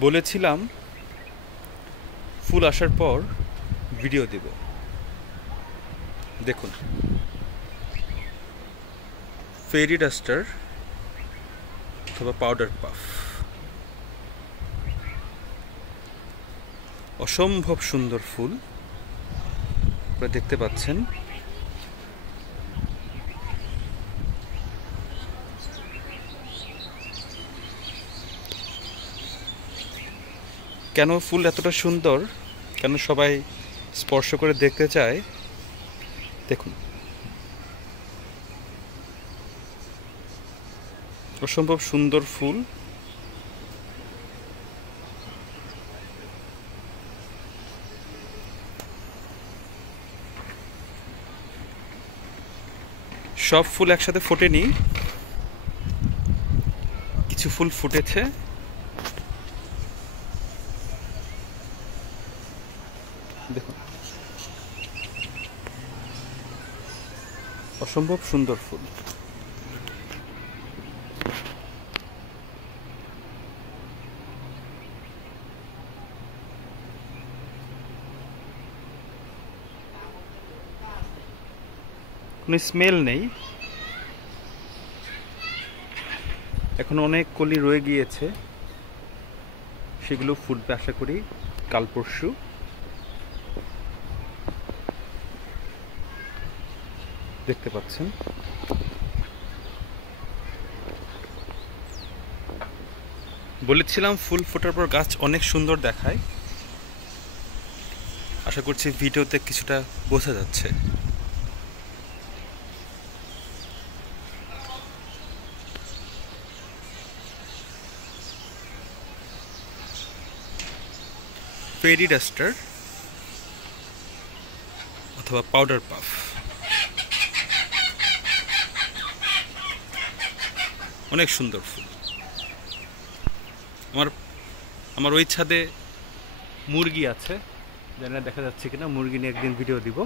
বলেছিলাম ফুল আসার পর ভিডিও দেব। দেখুন, ফেরি ডাস্টার অথবা পাউডার পাফ, অসম্ভব সুন্দর ফুল আপনারা দেখতে পাচ্ছেন। কেন ফুল এতটা সুন্দর, কেন সবাই স্পর্শ করে দেখতে চায়, দেখুন অসম্ভব সুন্দর ফুল। সব ফুল একসাথে ফোটেনি, কিছু ফুল ফুটেছে। দেখুন অসম্ভব সুন্দর ফুল। কোনো স্মেল নেই, এখন অনেক কলি রয়ে গিয়েছে, সেগুলো ফুটবে আশা করি কাল পরশু। দেখতে পাচ্ছেন বলেছিলাম ফুল ফোটার পর গাছ অনেক সুন্দর দেখায়। আশা করছি ভিডিওতে কিছুটা বোঝা যাচ্ছে। ফেরি ডাস্টার অথবা পাউডার পাফ, অনেক সুন্দর ফুল। আমার ওই ছাদে মুরগি আছে, জানি না দেখা যাচ্ছে কিনা, মুরগি নিয়ে একদিন ভিডিও দিব।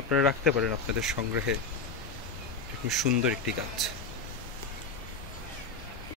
আপনারা রাখতে পারেন আপনাদের সংগ্রহে, খুব সুন্দর একটি গাছ।